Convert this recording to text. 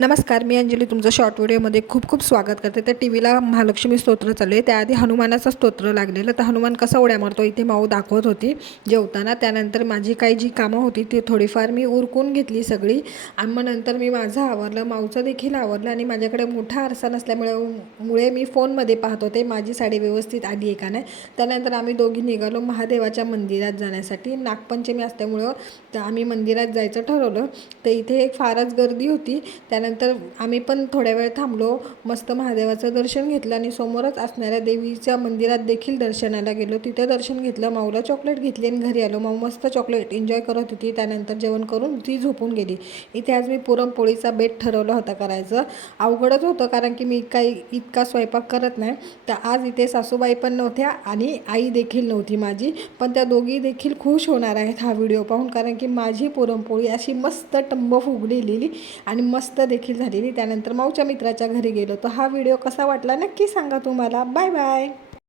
नमस्कार, मी अंजली तुमचं शॉर्ट व्हिडिओमध्ये खूप खूप स्वागत करते. तर टी व्हीला महालक्ष्मी स्तोत्र चालू आहे. त्याआधी हनुमानाचं स्तोत्र लागलेलं. तर हनुमान कसा उड्या मारतो इथे माऊ दाखवत होती जेवताना. त्यानंतर माझी काही जी कामं होती ती थोडीफार मी उरकून घेतली सगळी आणि मग नंतर मी माझं आवरलं, माऊचं देखील आवरलं आणि माझ्याकडे मोठा आरसा नसल्यामुळे मी फोनमध्ये पाहत होते माझी साडी व्यवस्थित आली आहे का नाही. त्यानंतर आम्ही दोघी निघालो महादेवाच्या मंदिरात जाण्यासाठी. नागपंचमी असल्यामुळं तर आम्ही मंदिरात जायचं ठरवलं. तर इथे एक फारच गर्दी होती. त्यानंतर आम्ही पण थोड्या वेळ थांबलो, मस्त महादेवाचं दर्शन घेतलं आणि समोरच असणाऱ्या देवीच्या मंदिरात देखील दर्शनाला गेलो. तिथे दर्शन घेतलं, माऊला चॉकलेट घेतली आणि घरी आलो. माऊ मस्त चॉकलेट एन्जॉय करत होती. त्यानंतर जेवण करून ती झोपून गेली. इथे आज मी पुरणपोळीचा बेत ठरवला होता करायचं. अवघडच होतं कारण की मी इतका स्वयंपाक करत नाही. तर आज इथे सासूबाई पण नव्हत्या आणि आई देखील नव्हती माझी, पण त्या दोघी देखील खुश होणार आहेत हा व्हिडिओ पाहून, कारण की माझी पुरणपोळी अशी मस्त टंब फुगलेली आणि मस्त देखील झालेली. त्यानंतर माऊच्या मित्राच्या घरी गेलो. तर हा व्हिडिओ कसा वाटला नक्की सांगा तुम्हाला. Bye bye.